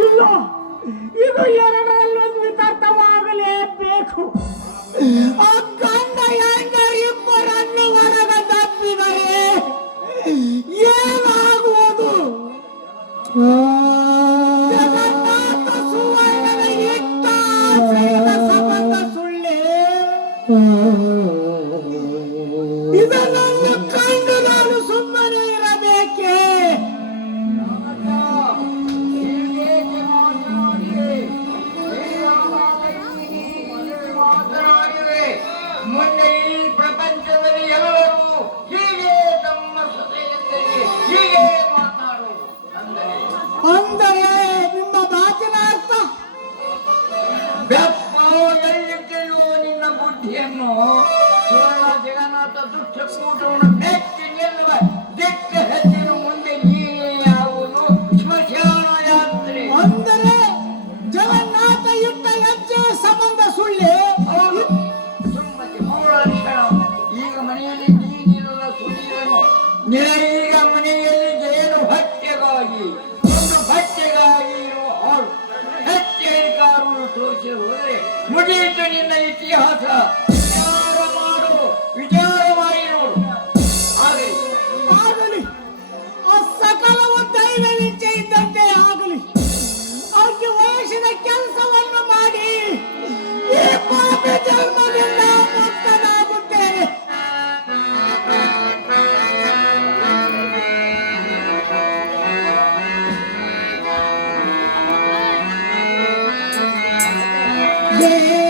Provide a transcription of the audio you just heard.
ಇಲ್ಲ, ಇದು ಎರಡರಲ್ಲೊಂದು ವಿತರ್ಥವಾಗಲೇಬೇಕು. ಆ ಗಂಡ ಹೆಂಡ ಇಬ್ಬರನ್ನು ಹೊರಗ ತಪ್ಪಿದರೆ ಏನಾಗುವುದು? ಜಗನ್ನಾಥ ಸುವರ್ಣನ ಇಟ್ಟ ಸಂಬಂಧ ಸುಳ್ಳೆ. ಇದನ್ನು ಕಂಡು ನಾನು ಸುಮ್ಮನೆ ಇರಬೇಕೆ? ಮುಂದೆ ಈ ಪ್ರಪಂಚದಲ್ಲಿ ಎಲ್ಲರೂ ಹೀಗೆ ತಮ್ಮ ಸೊಸೆಯಂತೆಯೇ ಹೀಗೆ ಮಾತಾಡುವುದು. ಅಂದರೆ ನಿಮ್ಮ ಮಾತಿನ ಅರ್ಥ ಬೆಪ್ಪ ಎಲ್ಲಿ ಕೇಳುವ ನಿನ್ನ ಬುದ್ಧಿಯನ್ನು ಸುವರ್ಣ ಜಗನ್ನಾಥ ದುಷ್ಟ ಕೂಟವನ್ನು ಬೆಚ್ಚಿ ನಿಲ್ಲುವ ದಿಟ್ಟ ಹೆಜ್ಜೆಯ ಮುಂದೆ ನೀನೇ ಯಾವುದು ಸ್ಮಶಾನ ಯಾತ್ರೆ. ಅಂದರೆ ಜಗನ್ನಾಥ ಇಟ್ಟ ಹೆಜ್ಜೆ ಸಂಬಂಧ ಸುಳ್ಳೆ. ಈಗ ಮನೆಯಲ್ಲಿ ನೀನಿಲ್ಲ ಸುಳಿದನು. ಈಗ ಮನೆಯಲ್ಲಿ ಏನು ಹೊಟ್ಟೆಗಾಗಿ ಒಂದು ಬಟ್ಟೆಗಾಗಿ ಇರುವ ಹಾಳು ಹೆಚ್ಚೇಕಾರರು ತೋರಿಸಿ ಹೋದರೆ ಮುಗಿಯಿತು ನಿನ್ನ ಇತಿಹಾಸ. ವಿಚಾರ ಮಾಡು, ವಿಚಾರ ಮಾಡಿ ನೋಡು. ಆಗಲಿ, ಆ ಸಕಲವು ದೈವ ಇಚ್ಛೆ ಇದ್ದಂತೆ ಆಗಲಿ. ಅವಕ್ಕೆ ವಯಸ್ಸಿನ ಕೆಲಸವನ್ನು ಮಾಡಿ ಈ ಪಾಪಿ ಜನ್ಮದಿಂದ ಮುಕ್ತನಾಗುತ್ತೇನೆ. Yeah.